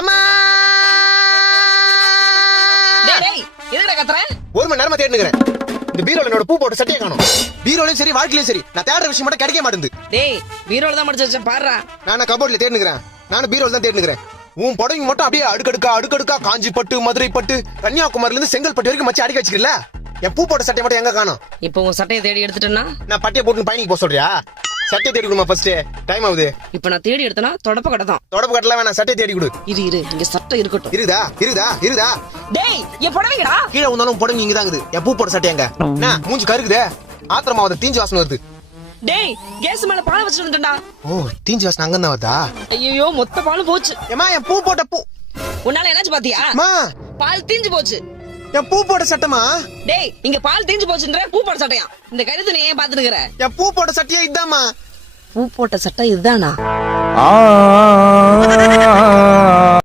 அம்மா எதுக்குடா கத்துற? 1 மணி நேரமா தேடினுக்கிறேன். இந்த பீரோல என்னோட பூ போட்ட சட்டையை காணோம். பீரோலயும் சரி வாழ்க்கையிலும் சரி நான் தேடுற விஷயம் மட்டும் கிடைக்க மாட்டேங்குது. டேய் பீரோல தான் மடிச்சு வச்சேன் பாருடா. நான் கபோர்ட்ல தேடினுக்கிறேன். நானும் பீரோல தான் தேடினுக்கிறேன். உன் புடவைங்க மட்டும் அப்படியே அடுக்கடுக்கா காஞ்சி பட்டு, மதுரை பட்டு, கன்னியாகுமரில இருந்து செங்கல்பட்டு வரைக்கும் மச்சி அடிக்க வச்சிருக்கல. என் பூ போட்ட சட்டை மட்டும் எங்க காணோம்? இப்போ உன் சட்டையை தேடி எடுத்துட்டேன்னா நான் பட்டியை போட்டு பயணிக்கு போக சொல்றியா? சட்டை தேடி கொடுமா ஃபர்ஸ்ட். டைம் ஆகுது. இப்போ நான் தேடி எடுத்தனா தொடப்ப கடை தான். தொடப்பு கட்டல வேணாம், சட்டை தேடி கொடு. இரு இங்க சட்டை இருக்கட்டும். இருதா டேய் என் புடவைங்கடா. கீழே வந்தாலும் புடவை இங்க தாங்குது. என் பூ போட்ட சட்டை எங்க? நான் மூஞ்சி கருக்குதே. ஆத்திரமாவத தீஞ்சு வாசனை வருது. டேய் கேஸ் மேல பால் வச்சிட்டு வந்துட்டேன்டா. ஓ தீஞ்சு வாசனை அங்க தான் வருதா? ஐயோ மொத்த பாலும் போச்சு. ஏமா என் பூ போட்ட பூ உன்னால என்னாச்சு பாத்தியா? பால் தீஞ்சு போச்சு. என் பூ போட்ட சட்டமா? டேய் இங்க பால் தீஞ்சு போச்சுன்ற பூ போட்ட சட்டையா? இந்த கருத்து நீ ஏன் பாத்துக்கிற? என் பூ போட்ட சட்டையே இதாமா. பூ போட்ட சட்டை இதுதானா?